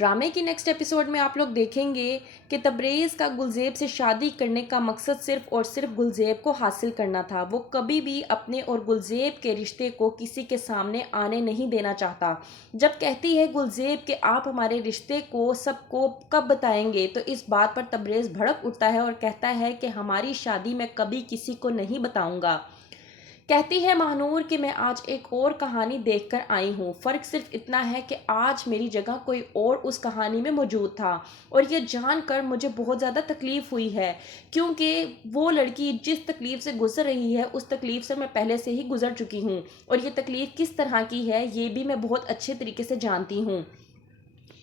ड्रामे की next episode में आप लोग देखेंगे कि तबरेज़ का गुलज़ेब से शादी करने का मकसद सिर्फ़ और सिर्फ़ गुलज़ेब को हासिल करना था। वो कभी भी अपने और गुलज़ेब के रिश्ते को किसी के सामने आने नहीं देना चाहता। जब कहती है गुलज़ेब कि आप हमारे रिश्ते को सबको कब बताएंगे, तो इस बात पर तबरेज़ भड़क उठता है और कहता है कि हमारी शादी मैं कभी किसी को नहीं बताऊंगा। कहती है महानूर कि मैं आज एक और कहानी देखकर आई हूँ। फ़र्क सिर्फ इतना है कि आज मेरी जगह कोई और उस कहानी में मौजूद था और ये जानकर मुझे बहुत ज़्यादा तकलीफ़ हुई है, क्योंकि वो लड़की जिस तकलीफ़ से गुज़र रही है उस तकलीफ़ से मैं पहले से ही गुज़र चुकी हूँ और ये तकलीफ़ किस तरह की है ये भी मैं बहुत अच्छे तरीके से जानती हूँ।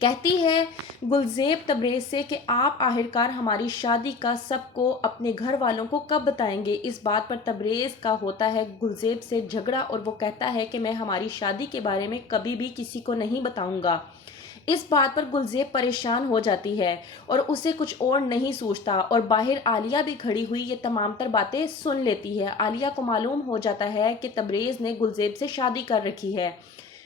कहती है गुलज़ेब तबरेज़ से कि आप आखिरकार हमारी शादी का सबको अपने घर वालों को कब बताएंगे। इस बात पर तबरेज़ का होता है गुलज़ेब से झगड़ा और वो कहता है कि मैं हमारी शादी के बारे में कभी भी किसी को नहीं बताऊंगा। इस बात पर गुलज़ेब परेशान हो जाती है और उसे कुछ और नहीं सूझता और बाहर आलिया भी खड़ी हुई ये तमाम तर बातें सुन लेती है। आलिया को मालूम हो जाता है कि तबरेज़ ने गुलज़ेब से शादी कर रखी है।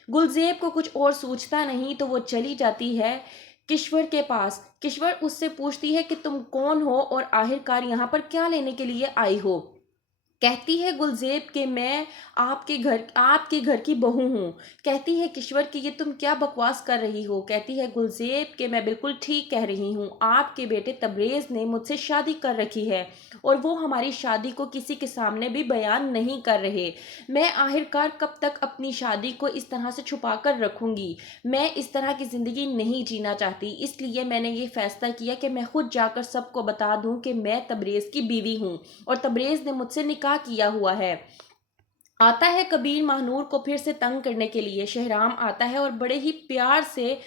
गुलज़ेब को कुछ और सूझता नहीं तो वो चली जाती है किश्वर के पास। किश्वर उससे पूछती है कि तुम कौन हो और आखिरकार यहाँ पर क्या लेने के लिए आई हो। कहती है गुलज़ेब कि मैं आपके घर की बहू हूँ। कहती है किश्वर कि ये तुम क्या बकवास कर रही हो। कहती है गुलज़ेब कि मैं बिल्कुल ठीक कह रही हूँ, आपके बेटे तबरेज़ ने मुझसे शादी कर रखी है और वो हमारी शादी को किसी के सामने भी बयान नहीं कर रहे। मैं आखिरकार कब तक अपनी शादी को इस तरह से छुपा कर रखूँगी। मैं इस तरह की ज़िंदगी नहीं जीना चाहती, इसलिए मैंने ये फ़ैसला किया कि मैं खुद जाकर सबको बता दूँ कि मैं तबरेज़ की बीवी हूँ और तबरेज़ ने मुझसे निकाह किया हुआ है। आता है कबीर महानूर को फिर से तंग करने के लिए। शहराम आता है और बड़े ही प्यार से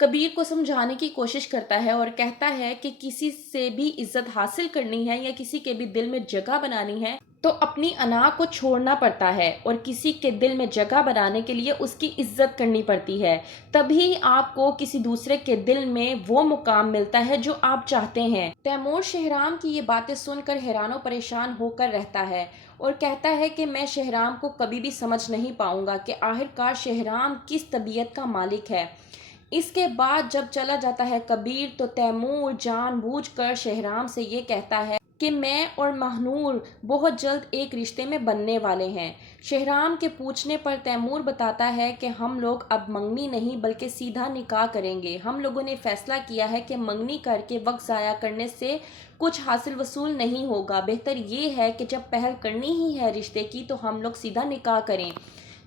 कबीर को समझाने की कोशिश करता है और कहता है कि किसी से भी इज्जत हासिल करनी है या किसी के भी दिल में जगह बनानी है तो अपनी अना को छोड़ना पड़ता है और किसी के दिल में जगह बनाने के लिए उसकी इज्जत करनी पड़ती है। तभी आपको किसी दूसरे के दिल में वो मुकाम मिलता है जो आप चाहते हैं। तैमूर शहराम की ये बातें सुनकर हैरान और परेशान होकर रहता है और कहता है कि मैं शहराम को कभी भी समझ नहीं पाऊंगा कि आखिरकार शहराम किस तबीयत का मालिक है। इसके बाद जब चला जाता है कबीर तो तैमूर जानबूझकर शहराम से ये कहता है कि मैं और महानूर बहुत जल्द एक रिश्ते में बनने वाले हैं। शहराम के पूछने पर तैमूर बताता है कि हम लोग अब मंगनी नहीं बल्कि सीधा निकाह करेंगे। हम लोगों ने फैसला किया है कि मंगनी करके वक्त ज़ाया करने से कुछ हासिल वसूल नहीं होगा। बेहतर ये है कि जब पहल करनी ही है रिश्ते की तो हम लोग सीधा निकाह करें।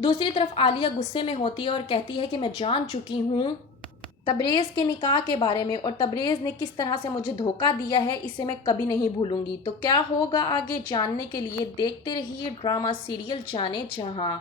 दूसरी तरफ आलिया गुस्से में होती है और कहती है कि मैं जान चुकी हूँ तबरेज़ के निकाह के बारे में और तबरेज़ ने किस तरह से मुझे धोखा दिया है, इसे मैं कभी नहीं भूलूंगी। तो क्या होगा आगे जानने के लिए देखते रहिए ड्रामा सीरियल जाने जहां।